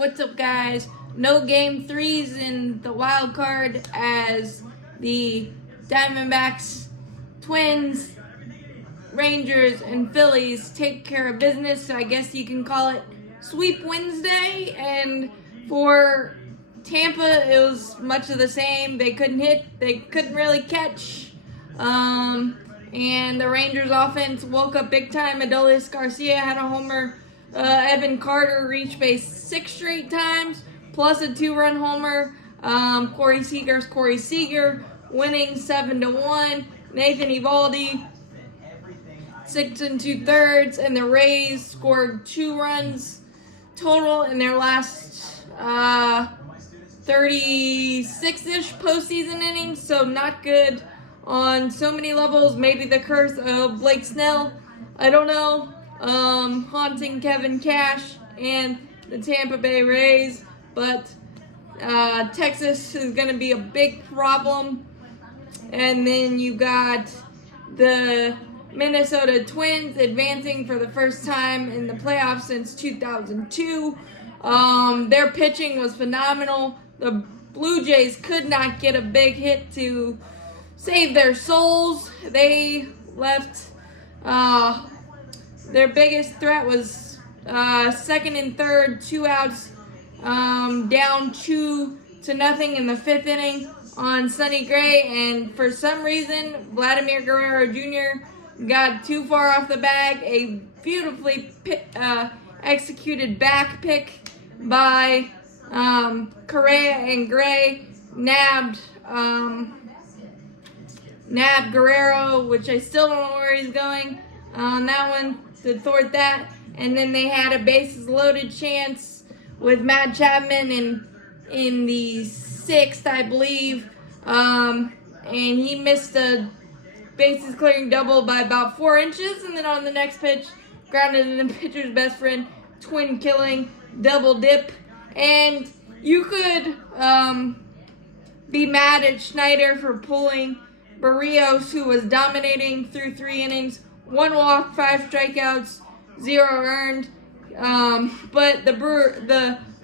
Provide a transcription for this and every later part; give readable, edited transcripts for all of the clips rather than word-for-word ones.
What's up, guys? No game threes in the wild card as the Diamondbacks, Twins, Rangers, and Phillies take care of business. I guess you can call it Sweep Wednesday. And for Tampa, it was much of the same. They couldn't hit, they couldn't really catch. And the Rangers offense woke up big time. Adolis Garcia had a homer. Evan Carter reached base 6 straight times, plus a 2-run homer. Corey Seager winning 7-1. Nathan Eovaldi 6 2/3, and the Rays scored 2 runs total in their last 36-ish postseason innings. So not good on so many levels. Maybe the curse of Blake Snell, I don't know. Haunting Kevin Cash and the Tampa Bay Rays, but Texas is going to be a big problem. And then you got the Minnesota Twins advancing for the first time in the playoffs since 2002. Their pitching was phenomenal. The Blue Jays could not get a big hit to save their souls. They left their biggest threat was second and third, 2 outs, down 2-0 in the 5th inning on Sonny Gray, and for some reason, Vladimir Guerrero Jr. got too far off the bag. A beautifully executed back pick by Correa, and Gray nabbed Guerrero, which I still don't know where he's going on that one to thwart that. And then they had a bases loaded chance with Matt Chapman in the 6th, I believe, and he missed a bases clearing double by about 4 inches, and then on the next pitch, grounded in the pitcher's best friend, twin killing double dip. And you could be mad at Schneider for pulling Barrios, who was dominating through 3 innings, 1 walk, 5 strikeouts, 0 earned. But the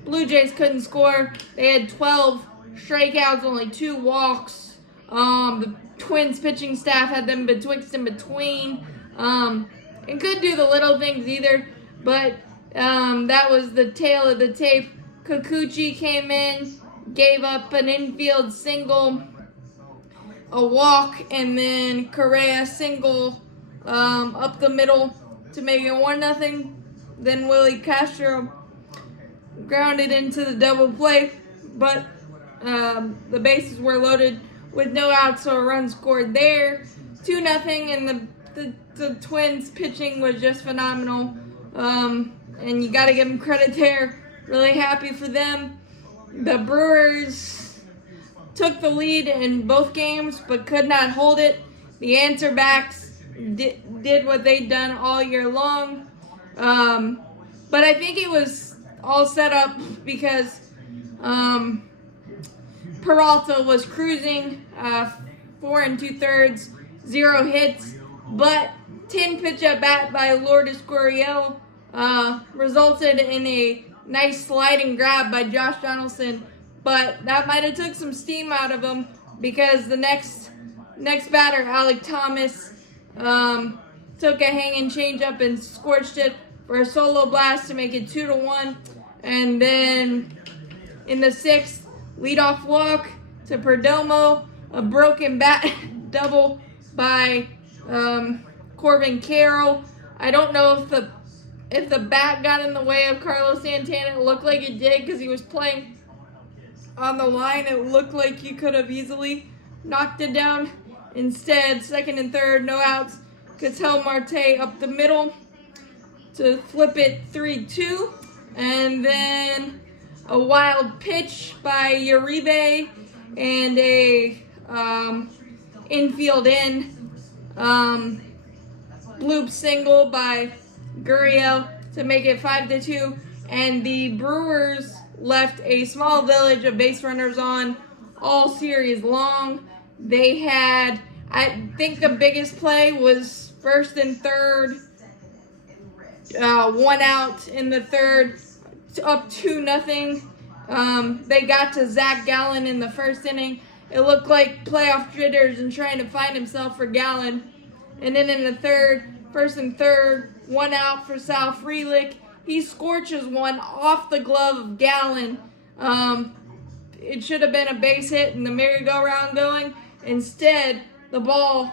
Blue Jays couldn't score. They had 12 strikeouts, only 2 walks. The Twins pitching staff had them betwixt and between. And couldn't do the little things either. But that was the tail of the tape. Kikuchi came in, gave up an infield single, a walk, and then Correa single up the middle to make it 1-0. Then Willie Castro grounded into the double play, but the bases were loaded with no outs, so a run scored there. 2-0, and the Twins pitching was just phenomenal. And you got to give them credit there. Really happy for them. The Brewers took the lead in both games, but could not hold it. The Answerbacks did what they'd done all year long. But I think it was all set up because Peralta was cruising 4 2/3, 0 hits, but 10-pitch at bat by Lourdes Gurriel resulted in a nice sliding grab by Josh Donaldson, but that might have took some steam out of him because the next batter, Alec Thomas, took a hanging changeup and scorched it for a solo blast to make it 2-1. And then in the 6th, leadoff walk to Perdomo, a broken bat double by Corbin Carroll. I don't know if the bat got in the way of Carlos Santana. It looked like it did because he was playing on the line. It looked like he could have easily knocked it down. Instead, 2nd and 3rd, no outs. Ketel Marte up the middle to flip it 3-2. And then a wild pitch by Uribe and a infield bloop single by Gurriel to make it 5-2. And the Brewers left a small village of base runners on all series long. They had, I think the biggest play was 1st and 3rd, 1 out in the 3rd, up 2-0. They got to Zach Gallen in the first inning. It looked like playoff jitters and trying to find himself for Gallen. And then in the third, first and third, 1 out for Sal Frelick. He scorches one off the glove of Gallen. It should have been a base hit and the merry-go-round going. Instead, the ball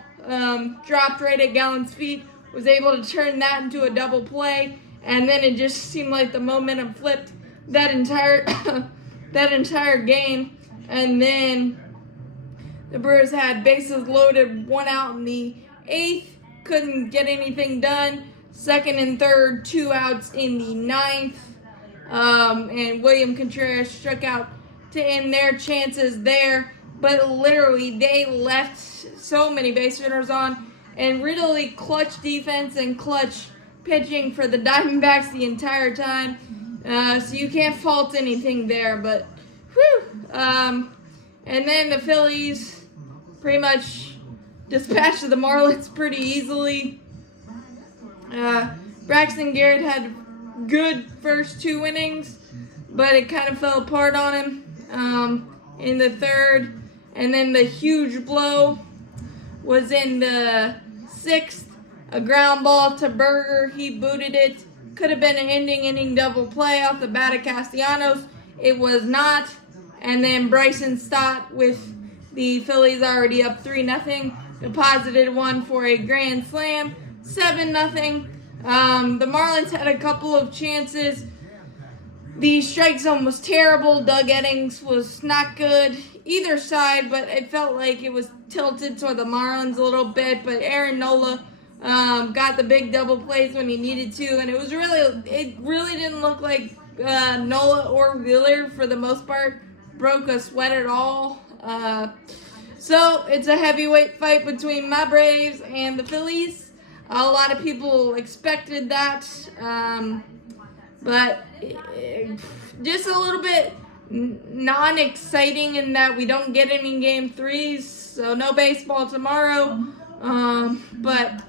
dropped right at Gallen's feet, was able to turn that into a double play, and then it just seemed like the momentum flipped that entire game. And then the Brewers had bases loaded, 1 out in the 8th, couldn't get anything done. Second and third, 2 outs in the 9th, and William Contreras struck out to end their chances there. But literally, they left so many base runners on, and really clutch defense and clutch pitching for the Diamondbacks the entire time. So you can't fault anything there. But whew. And then the Phillies pretty much dispatched the Marlins pretty easily. Braxton Garrett had good first 2 innings, but it kind of fell apart on him in the third. And then the huge blow was in the 6th, a ground ball to Berger. He booted it. Could have been an inning double play off the bat of Castellanos. It was not. And then Bryson Stott, with the Phillies already up 3-0, deposited one for a grand slam, 7-0. The Marlins had a couple of chances. The strike zone was terrible. Doug Eddings was not good either side, but it felt like it was tilted toward the Marlins a little bit. But Aaron Nola got the big double plays when he needed to, and it really didn't look like Nola or Wheeler, for the most part, broke a sweat at all. So it's a heavyweight fight between my Braves and the Phillies. A lot of people expected that, but just a little bit non-exciting in that we don't get any game 3s, so no baseball tomorrow. But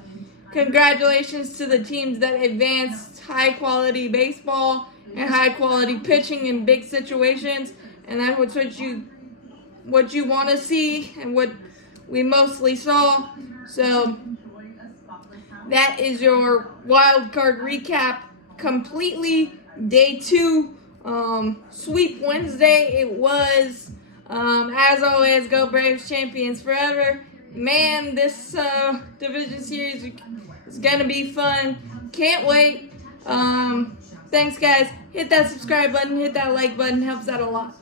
congratulations to the teams that advanced high-quality baseball and high-quality pitching in big situations, and that's what you want to see and what we mostly saw. So that is your wild card recap. Completely day 2, sweep Wednesday it was. As always, go Braves, champions forever. Man, this division series is gonna be fun. Can't wait. Thanks guys. Hit that subscribe button, hit that like button, helps out a lot.